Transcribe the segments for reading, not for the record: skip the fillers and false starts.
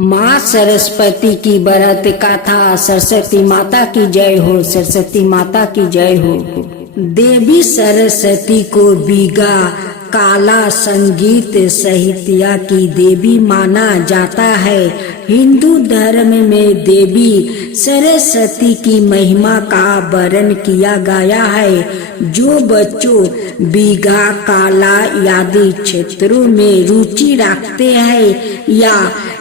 माँ सरस्वती की व्रत कथा। सरस्वती माता की जय हो, सरस्वती माता की जय हो। देवी सरस्वती को बीघा काला संगीत साहित्य की देवी माना जाता है। हिंदू धर्म में देवी सरस्वती की महिमा का वर्णन किया गया है। जो बच्चों बीघा काला आदि क्षेत्रों में रुचि रखते हैं या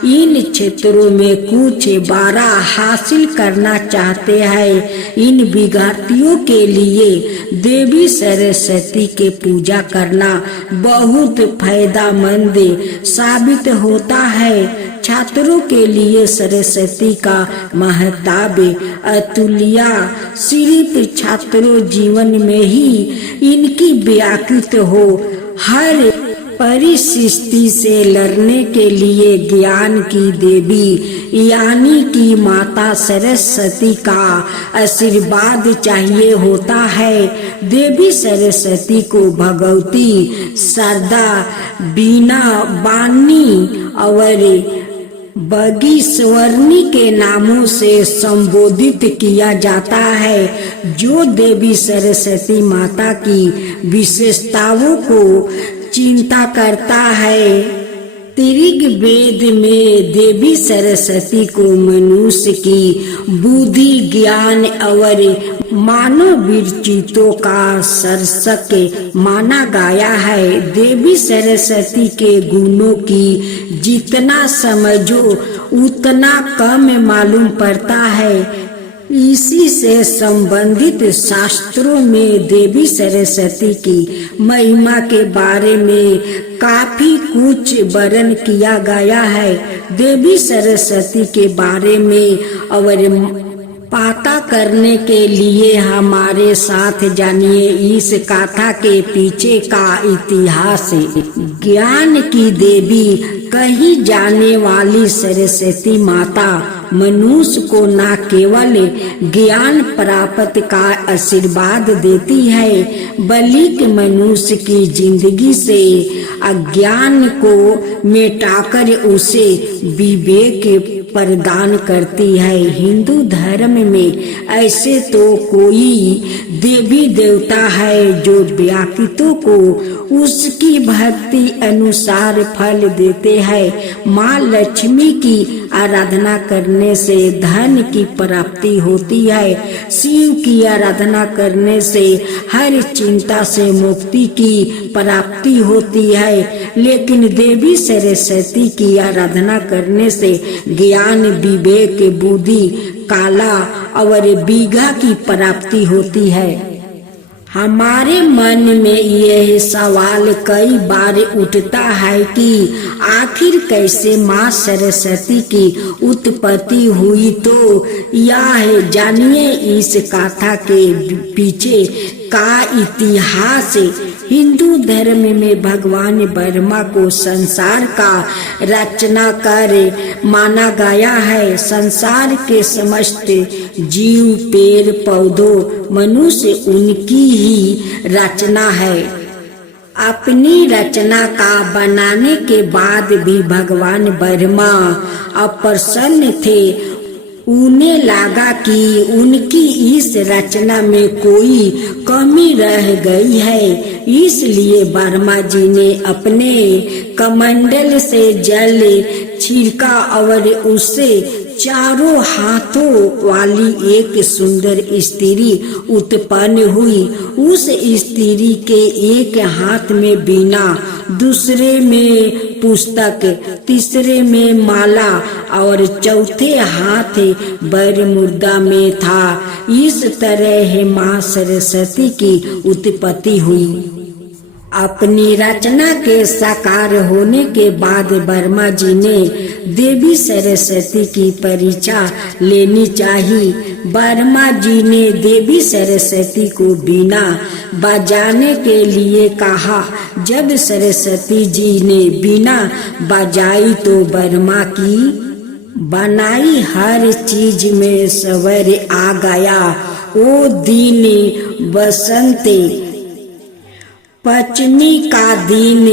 इन क्षेत्रों में कुछ बड़ा हासिल करना चाहते हैं, इन विद्यार्थियों के लिए देवी सरस्वती के पूजा करना बहुत फायदेमंद साबित होता है। छात्रों के लिए सरस्वती का महत्व अतुल्य। सिर्फ छात्रों जीवन में ही इनकी व्याकृत हो, हर परिस्थिति से लड़ने के लिए ज्ञान की देवी यानी कि माता सरस्वती का आशीर्वाद चाहिए होता है। देवी सरस्वती को भगवती शारदा, बीना, वाणी और बागेश्वरी के नामों से संबोधित किया जाता है। जो देवी सरस्वती माता की विशेषताओं को चिंता करता है। ऋग्वेद में देवी सरस्वती को मनुष्य की बुद्धि, ज्ञान और मानव विरचितों का सरसक माना गया है। देवी सरस्वती के गुणों की जितना समझो उतना कम मालूम पड़ता है। इसी से संबंधित शास्त्रों में देवी सरस्वती की महिमा के बारे में काफी कुछ वर्णन किया गया है। देवी सरस्वती के बारे में और पता करने के लिए हमारे साथ जानिए इस कथा के पीछे का इतिहास। ज्ञान की देवी कही जाने वाली सरस्वती माता मनुष्य को न केवल ज्ञान प्राप्त का आशीर्वाद देती है, बल्कि मनुष्य की जिंदगी से अज्ञान को मिटाकर उसे विवेक प्रदान करती है। हिंदू धर्म में ऐसे तो कोई देवी देवता है जो व्यक्तियों को उसकी भक्ति अनुसार फल देते हैं। माँ लक्ष्मी की आराधना करने से धन की प्राप्ति होती है। शिव की आराधना करने से हर चिंता से मुक्ति की प्राप्ति होती है, लेकिन देवी सरस्वती की आराधना करने से ज्ञान, विवेक, बुद्धि, काला और बीघा की प्राप्ति होती है। हमारे मन में यह सवाल कई बार उठता है कि आखिर कैसे माँ सरस्वती की उत्पत्ति हुई। तो यह जानिए इस कथा के पीछे का इतिहास। हिंदू धर्म में भगवान ब्रह्मा को संसार का रचनाकार माना गया है। संसार के समस्त जीव, पेड़ पौधों, मनुष्य उनकी ही रचना है। अपनी रचना का बनाने के बाद भी भगवान ब्रह्मा अप्रसन्न थे। उन्हें लगा कि उनकी इस रचना में कोई कमी रह गई है। इसलिए ब्रह्मा जी ने अपने कमंडल से जल छिड़का और उससे चारों हाथों वाली एक सुंदर स्त्री उत्पन्न हुई। उस स्त्री के एक हाथ में वीणा, दूसरे में पुस्तक, तीसरे में माला और चौथे हाथ बर मुर्दा में था। इस तरह माँ सरस्वती की उत्पत्ति हुई। अपनी रचना के साकार होने के बाद ब्रह्मा जी ने देवी सरस्वती की परीक्षा लेनी चाहिए। ब्रह्मा जी ने देवी सरस्वती को वीणा बजाने के लिए कहा। जब सरस्वती जी ने वीणा बजाई तो ब्रह्मा की बनाई हर चीज में सवर आ गया। वो दिन बसंत पंचमी का दिन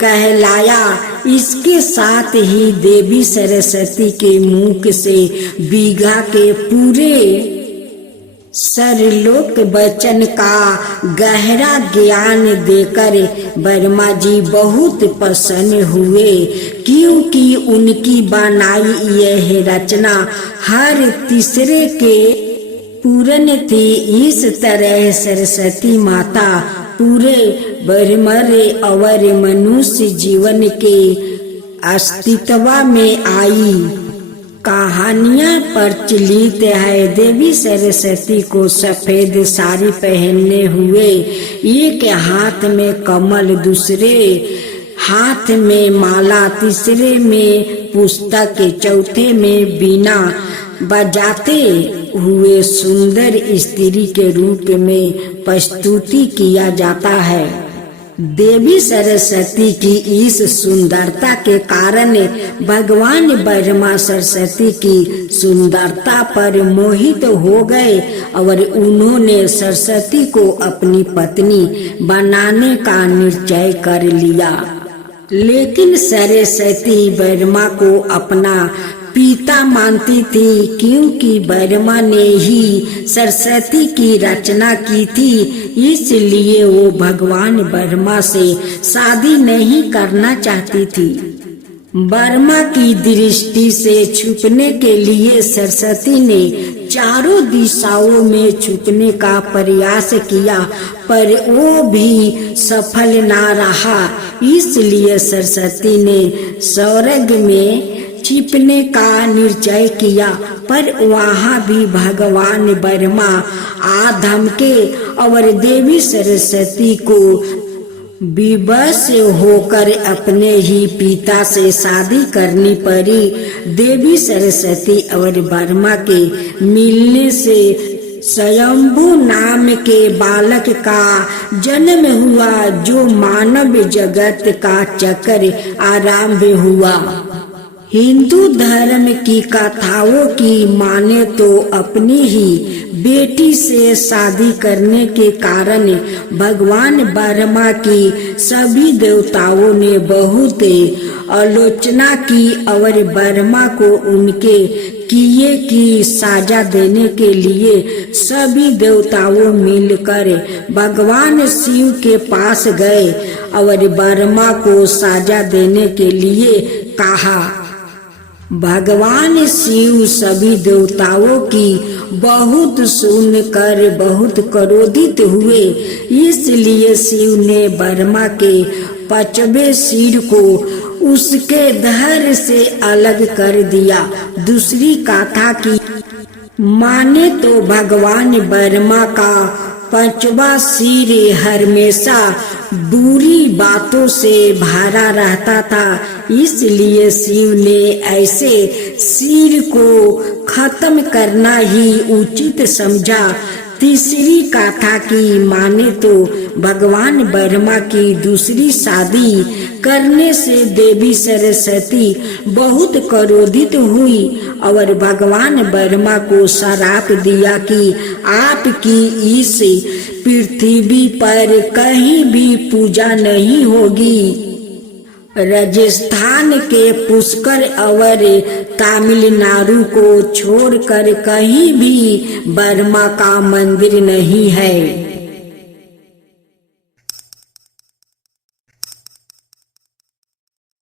कहलाया। इसके साथ ही देवी सरस्वती के मुख से बीघा के पूरे सरलोक वचन का गहरा ज्ञान देकर वर्मा जी बहुत प्रसन्न हुए, क्योंकि उनकी बनाई यह रचना हर तीसरे के पूर्ण थी। इस तरह सरस्वती माता पूरे ब्रह्मांड और मनुष्य जीवन के अस्तित्व में आई। कहानियां प्रचलित है। देवी सरस्वती को सफेद साड़ी पहने हुए, एक हाथ में कमल, दूसरे हाथ में माला, तीसरे में पुस्तक, चौथे में बीना बजाते हुए सुंदर स्त्री के रूप में प्रस्तुति किया जाता है। देवी सरस्वती की इस सुंदरता के कारण भगवान ब्रह्मा सरस्वती की सुंदरता पर मोहित हो गए और उन्होंने सरस्वती को अपनी पत्नी बनाने का निश्चय कर लिया। लेकिन सरस्वती ब्रह्मा को अपना पिता मानती थी, क्योंकि ब्रह्मा ने ही सरस्वती की रचना की थी। इसलिए वो भगवान ब्रह्मा से शादी नहीं करना चाहती थी। ब्रह्मा की दृष्टि से छुपने के लिए सरस्वती ने चारों दिशाओं में छुपने का प्रयास किया, पर वो भी सफल ना रहा। इसलिए सरस्वती ने स्वर्ग में छिपने का निश्चय किया, पर वहाँ भी भगवान ब्रह्मा आ धमके और देवी सरस्वती को विवश होकर अपने ही पिता से शादी करनी पड़ी। देवी सरस्वती और ब्रह्मा के मिलने से स्वयंभू नाम के बालक का जन्म हुआ, जो मानव जगत का चक्र आरंभ हुआ। हिंदू धर्म की कथाओं की माने तो अपनी ही बेटी से शादी करने के कारण भगवान ब्रह्मा की सभी देवताओं ने बहुत आलोचना की और ब्रह्मा को उनके किए की सजा देने के लिए सभी देवताओं मिलकर भगवान शिव के पास गए और ब्रह्मा को सजा देने के लिए कहा। भगवान शिव सभी देवताओं की बहुत सुनकर बहुत क्रोधित हुए। इसलिए शिव ने ब्रह्मा के 5वें सिर को उसके धड़ से अलग कर दिया। दूसरी कथा की माने तो भगवान ब्रह्मा का 5वां सिर हमेशा बुरी बातों से भरा रहता था, इसलिए शिव ने ऐसे सिर को खत्म करना ही उचित समझा। तीसरी कथा की माने तो भगवान ब्रह्मा की दूसरी शादी करने से देवी सरस्वती बहुत क्रोधित हुई और भगवान ब्रह्मा को श्राप दिया कि आपकी इस पृथ्वी पर कहीं भी पूजा नहीं होगी। राजस्थान के पुष्कर और तमिलनाडु को छोड़कर कहीं भी ब्रह्मा का मंदिर नहीं है।